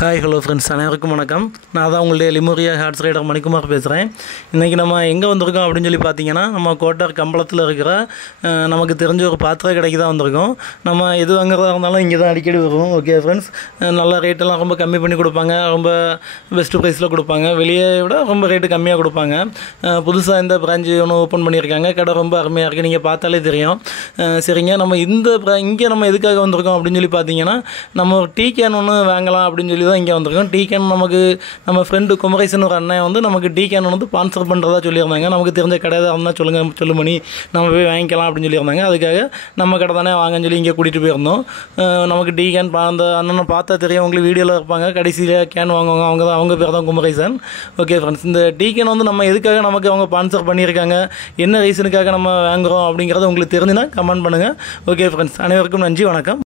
Hi hello friends, அனைவருக்கும் வணக்கம். நான் தான் உங்களுடைய லிமோரியா ஹார்ட்ஸ் ரைடர் மணிக்குமார் பேசுகிறேன். இன்றைக்கி நம்ம எங்கே வந்திருக்கோம் அப்படின்னு சொல்லி பார்த்தீங்கன்னா, நம்ம கோட்டார் கம்பளத்தில் இருக்கிற நமக்கு தெரிஞ்ச ஒரு பாத்திர கடைக்கு தான் வந்திருக்கோம். நம்ம எது வாங்குறதா இருந்தாலும் இங்கே தான் அடிக்கடி வருவோம். ஓகே ஃப்ரெண்ட்ஸ், நல்ல ரேட்டெல்லாம் ரொம்ப கம்மி பண்ணி கொடுப்பாங்க, ரொம்ப பெஸ்ட்டு ப்ரைஸில் கொடுப்பாங்க, வெளியே விட ரொம்ப ரேட்டு கம்மியாக கொடுப்பாங்க. புதுசாக இந்த பிரான்ச்சு ஒன்று ஓப்பன் பண்ணியிருக்காங்க. கடை ரொம்ப அருமையாக இருக்குது, நீங்கள் பார்த்தாலே தெரியும். சரிங்க, நம்ம இங்கே நம்ம எதுக்காக வந்திருக்கோம் அப்படின்னு சொல்லி பார்த்தீங்கன்னா, நம்ம ஒரு டீ கேன் ஒன்று வாங்கலாம் அப்படின்னு சொல்லி தான் இங்கே வந்திருக்கோம். டீ கேன் நமக்கு நம்ம ஃப்ரெண்டு குமரேசன் ஒரு அண்ணன் வந்து நமக்கு டீ கேன் வந்து ஸ்பான்சர் பண்ணுறதா சொல்லியிருந்தாங்க. நமக்கு தெரிஞ்ச கடை தான் இருந்தால் சொல்லு மணி, நம்ம போய் வாங்கிக்கலாம் அப்படின்னு சொல்லியிருந்தாங்க. அதுக்காக நம்ம கடை தானே வாங்கன்னு சொல்லி இங்கே கூட்டிகிட்டு போயிருந்தோம். நமக்கு டீ கேன் அந்த அண்ணனை பார்த்தா தெரியும், உங்களுக்கு வீடியோவில் இருப்பாங்க, கடைசியில் கேன் வாங்குவாங்க, அவங்க பேர் தான் குமரேசன். ஓகே ஃப்ரெண்ட்ஸ், இந்த டீ கேன் வந்து நம்ம எதுக்காக நமக்கு அவங்க ஸ்பான்சர் பண்ணியிருக்காங்க, என்ன ரீசனுக்காக நம்ம வாங்குகிறோம் அப்படிங்கிறத உங்களுக்கு தெரிஞ்சுன்னா கமெண்ட் பண்ணுங்கள். ஓகே ஃப்ரெண்ட்ஸ், அனைவருக்கும் நன்றி, வணக்கம்.